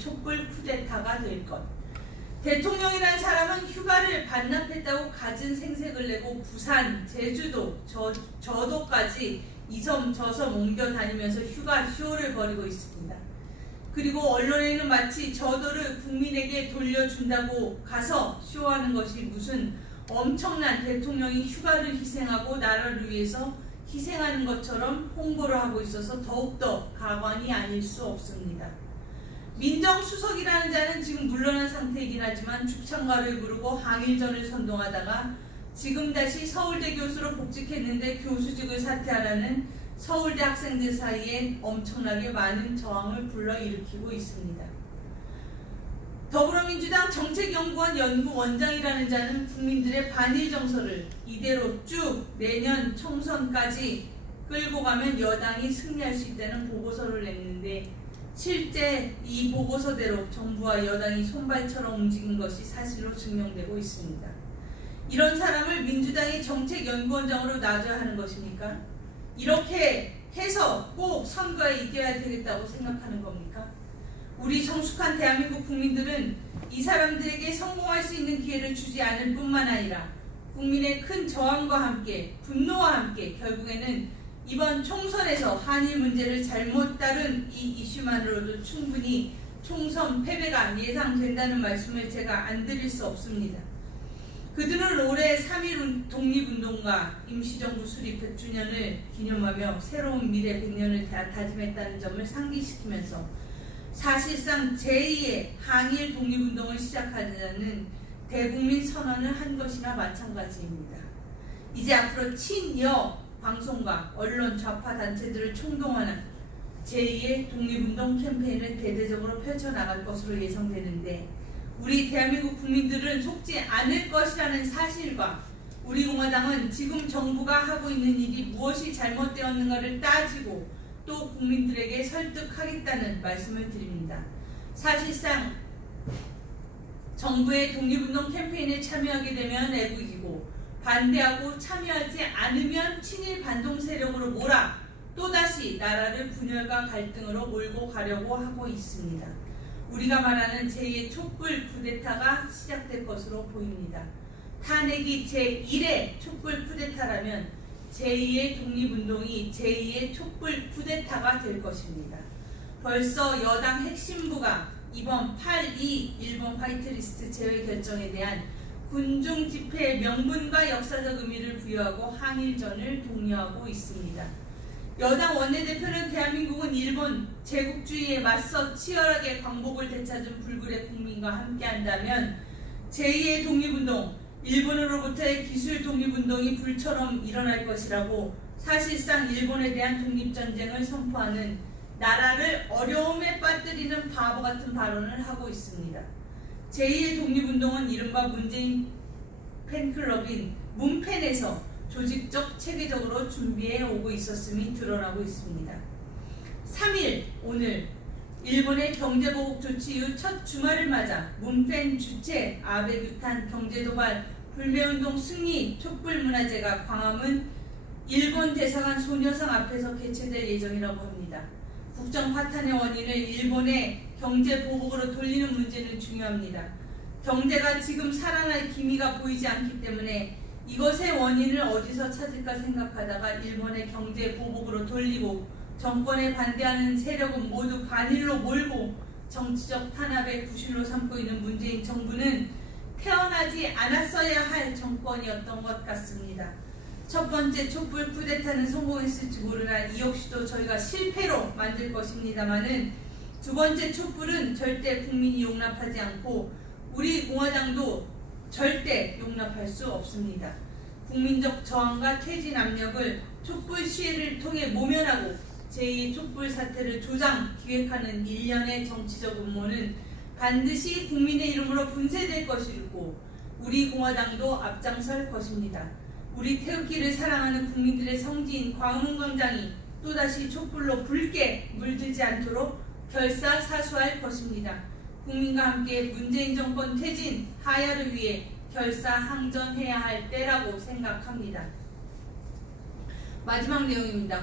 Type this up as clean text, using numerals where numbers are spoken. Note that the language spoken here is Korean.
촛불 쿠데타가 될 것. 대통령이란 사람은 휴가를 반납했다고 갖은 생색을 내고 부산, 제주도, 저도까지 이섬 저섬 옮겨 다니면서 휴가 쇼를 벌이고 있습니다. 그리고 언론에는 마치 저도를 국민에게 돌려준다고 가서 쇼하는 것이 무슨 엄청난 대통령이 휴가를 희생하고 나라를 위해서 희생하는 것처럼 홍보를 하고 있어서 더욱더 가관이 아닐 수 없습니다. 민정수석이라는 자는 지금 물러난 상태이긴 하지만 죽창가를 부르고 항일전을 선동하다가 지금 다시 서울대 교수로 복직했는데 교수직을 사퇴하라는 서울대 학생들 사이에 엄청나게 많은 저항을 불러일으키고 있습니다. 더불어민주당 정책연구원 연구원장이라는 자는 국민들의 반일 정서를 이대로 쭉 내년 총선까지 끌고 가면 여당이 승리할 수 있다는 보고서를 냈는데 실제 이 보고서대로 정부와 여당이 손발처럼 움직인 것이 사실로 증명되고 있습니다. 이런 사람을 민주당이 정책연구원장으로 놔줘야 하는 것입니까? 이렇게 해서 꼭 선거에 이겨야 되겠다고 생각하는 겁니까? 우리 성숙한 대한민국 국민들은 이 사람들에게 성공할 수 있는 기회를 주지 않을 뿐만 아니라 국민의 큰 저항과 함께 분노와 함께 결국에는 이번 총선에서 한일 문제를 잘못 다룬 이 이슈만으로도 충분히 총선 패배가 예상된다는 말씀을 제가 안 드릴 수 없습니다. 그들은 올해 3.1 독립운동과 임시정부 수립 100주년을 기념하며 새로운 미래 100년을 다짐했다는 점을 상기시키면서 사실상 제2의 항일 독립운동을 시작하자는 대국민 선언을 한 것이나 마찬가지입니다. 이제 앞으로 친여 방송과 언론 좌파 단체들을 총동원한 제2의 독립운동 캠페인을 대대적으로 펼쳐나갈 것으로 예상되는데 우리 대한민국 국민들은 속지 않을 것이라는 사실과 우리 공화당은 지금 정부가 하고 있는 일이 무엇이 잘못되었는가를 따지고 또 국민들에게 설득하겠다는 말씀을 드립니다. 사실상 정부의 독립운동 캠페인에 참여하게 되면 애국이고 반대하고 참여하지 않으면 친일 반동 세력으로 몰아 또다시 나라를 분열과 갈등으로 몰고 가려고 하고 있습니다. 우리가 말하는 제2의 촛불 쿠데타가 시작될 것으로 보입니다. 탄핵이 제1의 촛불 쿠데타라면 제2의 독립운동이 제2의 촛불 쿠데타가 될 것입니다. 벌써 여당 핵심부가 이번 8.2 일본 화이트리스트 제외 결정에 대한 군중 집회의 명분과 역사적 의미를 부여하고 항일전을 독려하고 있습니다. 여당 원내대표는 대한민국은 일본 제국주의에 맞서 치열하게 광복을 되찾은 불굴의 국민과 함께한다면 제2의 독립운동, 일본으로부터의 기술 독립운동이 불처럼 일어날 것이라고 사실상 일본에 대한 독립전쟁을 선포하는 나라를 어려움에 빠뜨리는 바보 같은 발언을 하고 있습니다. 제2의 독립운동은 이른바 문재인 팬클럽인 문팬에서 조직적 체계적으로 준비해 오고 있었음이 드러나고 있습니다. 3일 오늘 일본의 경제보복 조치 이후 첫 주말을 맞아 문팬 주최 아베 규탄 경제도발 불매운동 승리 촛불문화제가 광화문 일본 대사관 소녀상 앞에서 개최될 예정이라고 합니다. 국정 파탄의 원인을 일본의 경제보복으로 돌리는 문제는 중요합니다. 경제가 지금 살아날 기미가 보이지 않기 때문에 이것의 원인을 어디서 찾을까 생각하다가 일본의 경제 보복으로 돌리고 정권에 반대하는 세력은 모두 반일로 몰고 정치적 탄압의 구실로 삼고 있는 문재인 정부는 태어나지 않았어야 할 정권이었던 것 같습니다. 첫 번째 촛불 쿠데타는 성공했을지 모르나 이 역시도 저희가 실패로 만들 것입니다마는 두 번째 촛불은 절대 국민이 용납하지 않고 우리 공화당도 절대 용납할 수 없습니다. 국민적 저항과 퇴진 압력을 촛불 시위를 통해 모면하고 제2 촛불 사태를 조장 기획하는 일련의 정치적 음모는 반드시 국민의 이름으로 분쇄될 것이고 우리 공화당도 앞장설 것입니다. 우리 태극기를 사랑하는 국민들의 성지인 광화문광장이 또다시 촛불로 붉게 물들지 않도록 결사사수할 것입니다. 국민과 함께 문재인 정권 퇴진, 하야를 위해 결사항전해야 할 때라고 생각합니다. 마지막 내용입니다.